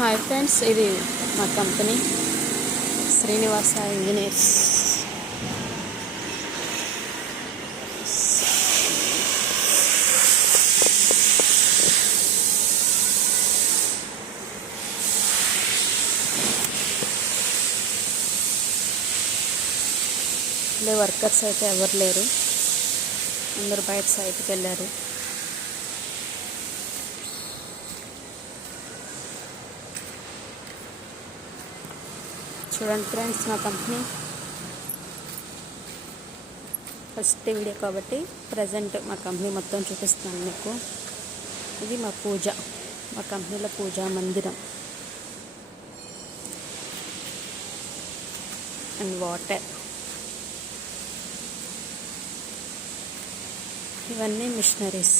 Hi friends, ఇది మా కంపెనీ శ్రీనివాస ఇంజనీర్స్. ఇలా వర్కర్స్ అయితే ఎవరు లేరు, అందరు బయట సైట్కి వెళ్ళారు. చూడండి ఫ్రెండ్స్, మా కంపెనీ ఫస్ట్ వీడియో కాబట్టి ప్రజెంట్ మా కంపెనీ మొత్తం చూపిస్తాను మీకు. ఇది మా కంపెనీలో పూజా మందిరం అండ్ వాటర్. ఇవన్నీ మిషనరీస్.